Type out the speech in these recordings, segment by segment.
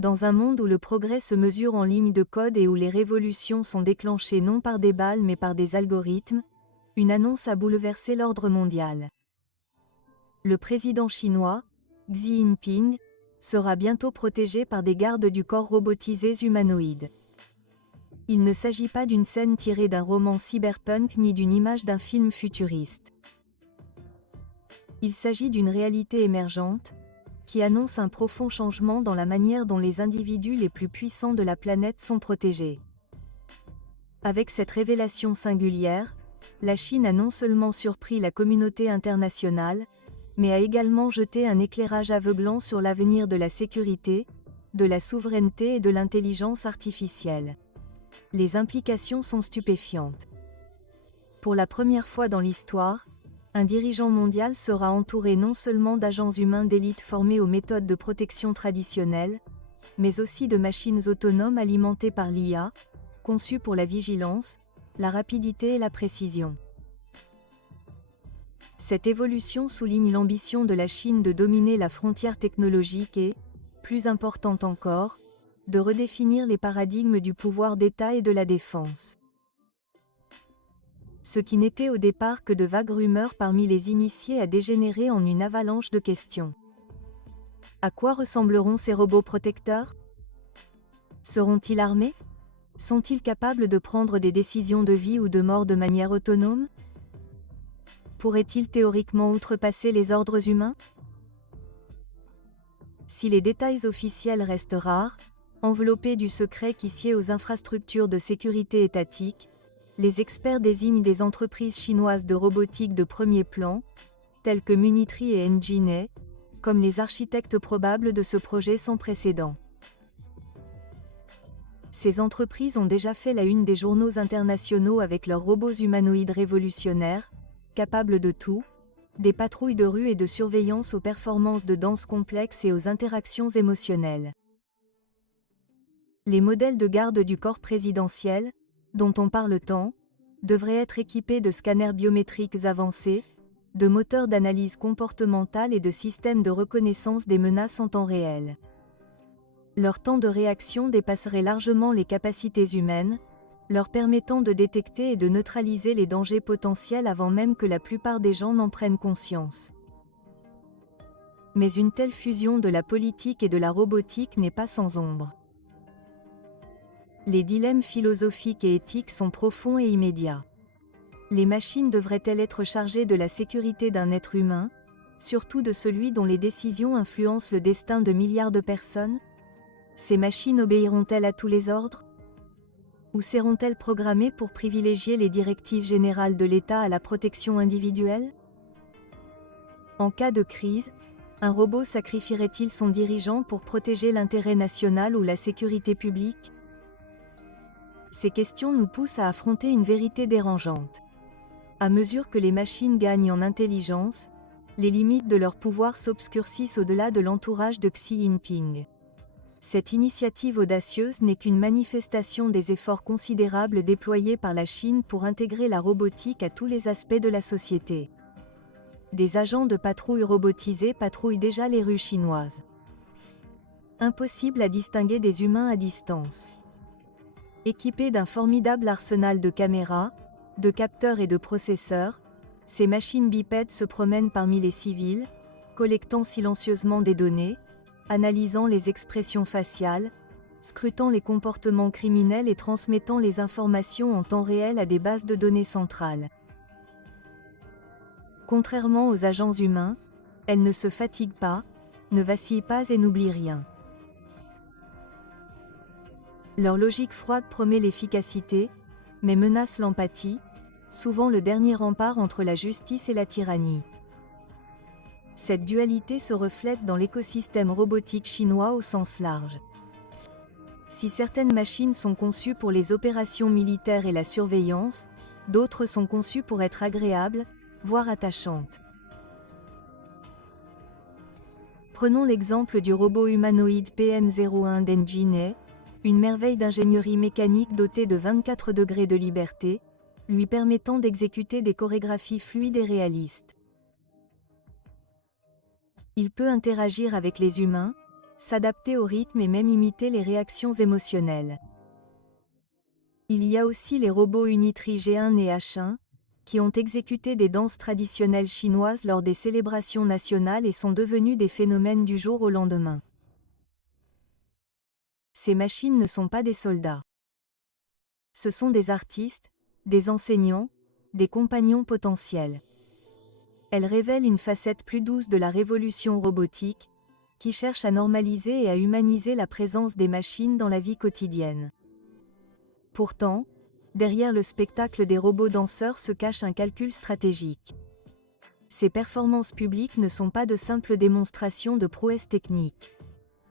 Dans un monde où le progrès se mesure en lignes de code et où les révolutions sont déclenchées non par des balles mais par des algorithmes, une annonce a bouleversé l'ordre mondial. Le président chinois, Xi Jinping, sera bientôt protégé par des gardes du corps robotisés humanoïdes. Il ne s'agit pas d'une scène tirée d'un roman cyberpunk ni d'une image d'un film futuriste. Il s'agit d'une réalité émergente, qui annonce un profond changement dans la manière dont les individus les plus puissants de la planète sont protégés. Avec cette révélation singulière, la Chine a non seulement surpris la communauté internationale, mais a également jeté un éclairage aveuglant sur l'avenir de la sécurité, de la souveraineté et de l'intelligence artificielle. Les implications sont stupéfiantes. Pour la première fois dans l'histoire, un dirigeant mondial sera entouré non seulement d'agents humains d'élite formés aux méthodes de protection traditionnelles, mais aussi de machines autonomes alimentées par l'IA, conçues pour la vigilance, la rapidité et la précision. Cette évolution souligne l'ambition de la Chine de dominer la frontière technologique et, plus importante encore, de redéfinir les paradigmes du pouvoir d'État et de la défense. Ce qui n'était au départ que de vagues rumeurs parmi les initiés a dégénéré en une avalanche de questions. À quoi ressembleront ces robots protecteurs? Seront-ils armés? Sont-ils capables de prendre des décisions de vie ou de mort de manière autonome? Pourraient-ils théoriquement outrepasser les ordres humains? Si les détails officiels restent rares, enveloppés du secret qui sied aux infrastructures de sécurité étatiques, les experts désignent des entreprises chinoises de robotique de premier plan, telles que Munitry et Engine, comme les architectes probables de ce projet sans précédent. Ces entreprises ont déjà fait la une des journaux internationaux avec leurs robots humanoïdes révolutionnaires, capables de tout, des patrouilles de rue et de surveillance aux performances de danse complexes et aux interactions émotionnelles. Les modèles de garde du corps présidentiel, dont on parle tant, devraient être équipés de scanners biométriques avancés, de moteurs d'analyse comportementale et de systèmes de reconnaissance des menaces en temps réel. Leur temps de réaction dépasserait largement les capacités humaines, leur permettant de détecter et de neutraliser les dangers potentiels avant même que la plupart des gens n'en prennent conscience. Mais une telle fusion de la politique et de la robotique n'est pas sans ombre. Les dilemmes philosophiques et éthiques sont profonds et immédiats. Les machines devraient-elles être chargées de la sécurité d'un être humain, surtout de celui dont les décisions influencent le destin de milliards de personnes? Ces machines obéiront-elles à tous les ordres? Ou seront-elles programmées pour privilégier les directives générales de l'État à la protection individuelle? En cas de crise, un robot sacrifierait-il son dirigeant pour protéger l'intérêt national ou la sécurité publique? Ces questions nous poussent à affronter une vérité dérangeante. À mesure que les machines gagnent en intelligence, les limites de leur pouvoir s'obscurcissent au-delà de l'entourage de Xi Jinping. Cette initiative audacieuse n'est qu'une manifestation des efforts considérables déployés par la Chine pour intégrer la robotique à tous les aspects de la société. Des agents de patrouille robotisés patrouillent déjà les rues chinoises. Impossible à distinguer des humains à distance. Équipés d'un formidable arsenal de caméras, de capteurs et de processeurs, ces machines bipèdes se promènent parmi les civils, collectant silencieusement des données, analysant les expressions faciales, scrutant les comportements criminels et transmettant les informations en temps réel à des bases de données centrales. Contrairement aux agents humains, elles ne se fatiguent pas, ne vacillent pas et n'oublient rien. Leur logique froide promet l'efficacité, mais menace l'empathie, souvent le dernier rempart entre la justice et la tyrannie. Cette dualité se reflète dans l'écosystème robotique chinois au sens large. Si certaines machines sont conçues pour les opérations militaires et la surveillance, d'autres sont conçues pour être agréables, voire attachantes. Prenons l'exemple du robot humanoïde PM01 d'Engine, une merveille d'ingénierie mécanique dotée de 24 degrés de liberté, lui permettant d'exécuter des chorégraphies fluides et réalistes. Il peut interagir avec les humains, s'adapter au rythme et même imiter les réactions émotionnelles. Il y a aussi les robots Unitree G1 et H1, qui ont exécuté des danses traditionnelles chinoises lors des célébrations nationales et sont devenus des phénomènes du jour au lendemain. Ces machines ne sont pas des soldats. Ce sont des artistes, des enseignants, des compagnons potentiels. Elles révèlent une facette plus douce de la révolution robotique, qui cherche à normaliser et à humaniser la présence des machines dans la vie quotidienne. Pourtant, derrière le spectacle des robots danseurs se cache un calcul stratégique. Ces performances publiques ne sont pas de simples démonstrations de prouesses techniques.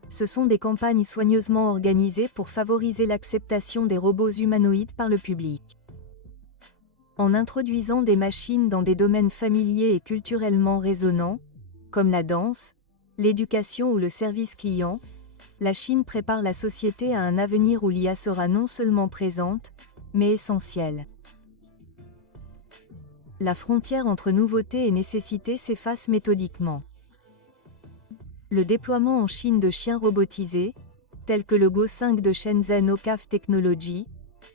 Ce sont des campagnes soigneusement organisées pour favoriser l'acceptation des robots humanoïdes par le public. En introduisant des machines dans des domaines familiers et culturellement résonnants, comme la danse, l'éducation ou le service client, la Chine prépare la société à un avenir où l'IA sera non seulement présente, mais essentielle. La frontière entre nouveauté et nécessité s'efface méthodiquement. Le déploiement en Chine de chiens robotisés, tels que le Go 5 de Shenzhen Ocaf Technology,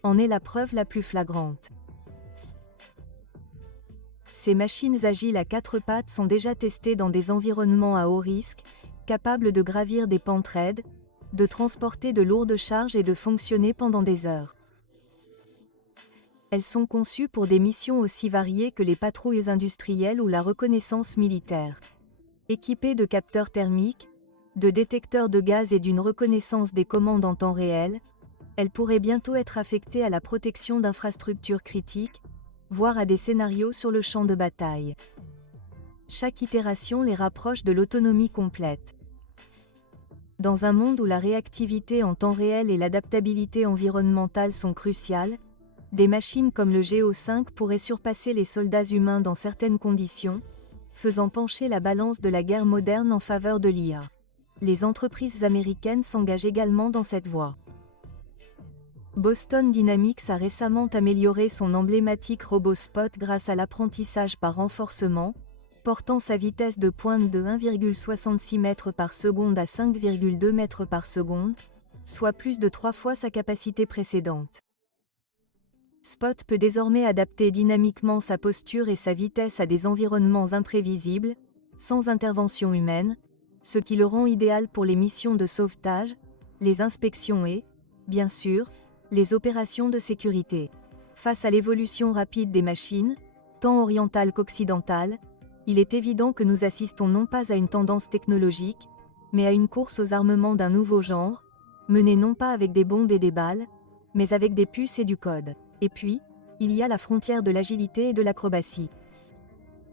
en est la preuve la plus flagrante. Ces machines agiles à 4 pattes sont déjà testées dans des environnements à haut risque, capables de gravir des pentes raides, de transporter de lourdes charges et de fonctionner pendant des heures. Elles sont conçues pour des missions aussi variées que les patrouilles industrielles ou la reconnaissance militaire. Équipées de capteurs thermiques, de détecteurs de gaz et d'une reconnaissance des commandes en temps réel, elles pourraient bientôt être affectées à la protection d'infrastructures critiques, voire à des scénarios sur le champ de bataille. Chaque itération les rapproche de l'autonomie complète. Dans un monde où la réactivité en temps réel et l'adaptabilité environnementale sont cruciales, des machines comme le Go 5 pourraient surpasser les soldats humains dans certaines conditions, faisant pencher la balance de la guerre moderne en faveur de l'IA. Les entreprises américaines s'engagent également dans cette voie. Boston Dynamics a récemment amélioré son emblématique robot Spot grâce à l'apprentissage par renforcement, portant sa vitesse de pointe de 1,66 m par seconde à 5,2 m par seconde, soit plus de 3 fois sa capacité précédente. Spot peut désormais adapter dynamiquement sa posture et sa vitesse à des environnements imprévisibles, sans intervention humaine, ce qui le rend idéal pour les missions de sauvetage, les inspections et, bien sûr, les opérations de sécurité. Face à l'évolution rapide des machines, tant orientales qu'occidentales, il est évident que nous assistons non pas à une tendance technologique, mais à une course aux armements d'un nouveau genre, menée non pas avec des bombes et des balles, mais avec des puces et du code. Et puis, il y a la frontière de l'agilité et de l'acrobatie.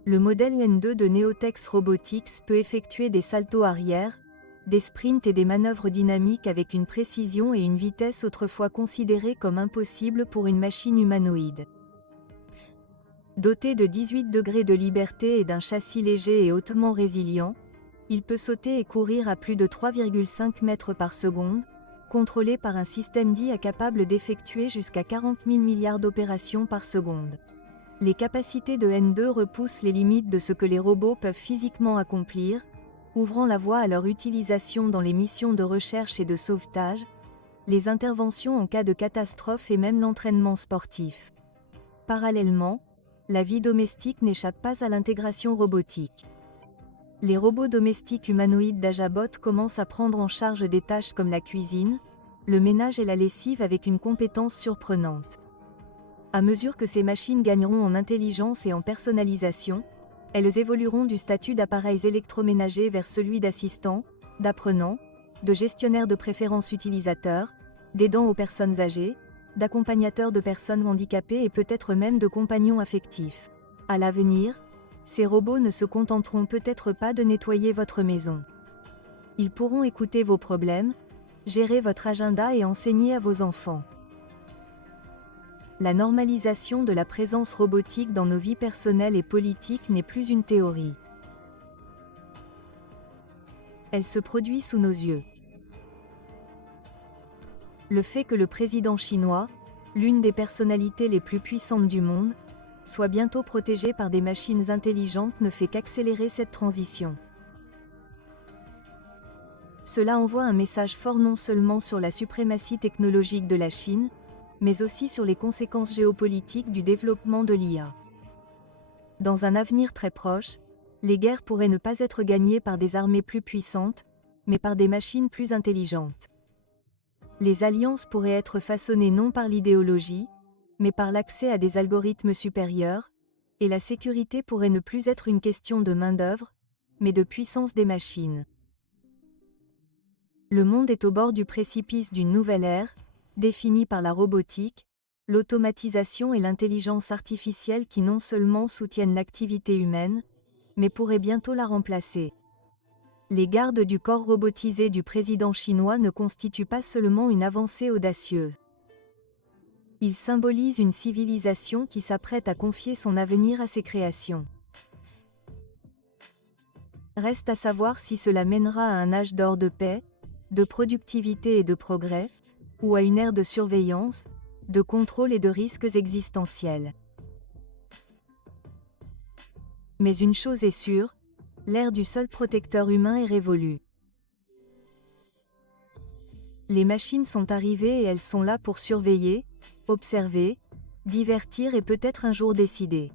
Le modèle N2 de Neotex Robotics peut effectuer des saltos arrière, des sprints et des manœuvres dynamiques avec une précision et une vitesse autrefois considérées comme impossibles pour une machine humanoïde. Doté de 18 degrés de liberté et d'un châssis léger et hautement résilient, il peut sauter et courir à plus de 3,5 mètres par seconde, contrôlé par un système d'IA capable d'effectuer jusqu'à 40 000 milliards d'opérations par seconde. Les capacités de N2 repoussent les limites de ce que les robots peuvent physiquement accomplir, ouvrant la voie à leur utilisation dans les missions de recherche et de sauvetage, les interventions en cas de catastrophe et même l'entraînement sportif. Parallèlement, la vie domestique n'échappe pas à l'intégration robotique. Les robots domestiques humanoïdes d'Ajabot commencent à prendre en charge des tâches comme la cuisine, le ménage et la lessive avec une compétence surprenante. À mesure que ces machines gagneront en intelligence et en personnalisation, elles évolueront du statut d'appareils électroménagers vers celui d'assistants, d'apprenants, de gestionnaires de préférences utilisateurs, d'aidants aux personnes âgées, d'accompagnateurs de personnes handicapées et peut-être même de compagnons affectifs. À l'avenir, ces robots ne se contenteront peut-être pas de nettoyer votre maison. Ils pourront écouter vos problèmes, gérer votre agenda et enseigner à vos enfants. La normalisation de la présence robotique dans nos vies personnelles et politiques n'est plus une théorie. Elle se produit sous nos yeux. Le fait que le président chinois, l'une des personnalités les plus puissantes du monde, soit bientôt protégé par des machines intelligentes ne fait qu'accélérer cette transition. Cela envoie un message fort non seulement sur la suprématie technologique de la Chine, mais aussi sur les conséquences géopolitiques du développement de l'IA. Dans un avenir très proche, les guerres pourraient ne pas être gagnées par des armées plus puissantes, mais par des machines plus intelligentes. Les alliances pourraient être façonnées non par l'idéologie, mais par l'accès à des algorithmes supérieurs, et la sécurité pourrait ne plus être une question de main-d'œuvre, mais de puissance des machines. Le monde est au bord du précipice d'une nouvelle ère, définie par la robotique, l'automatisation et l'intelligence artificielle qui non seulement soutiennent l'activité humaine, mais pourraient bientôt la remplacer. Les gardes du corps robotisé du président chinois ne constituent pas seulement une avancée audacieuse. Ils symbolisent une civilisation qui s'apprête à confier son avenir à ses créations. Reste à savoir si cela mènera à un âge d'or de paix, de productivité et de progrès, ou à une ère de surveillance, de contrôle et de risques existentiels. Mais une chose est sûre, l'ère du seul protecteur humain est révolue. Les machines sont arrivées et elles sont là pour surveiller, observer, divertir et peut-être un jour décider.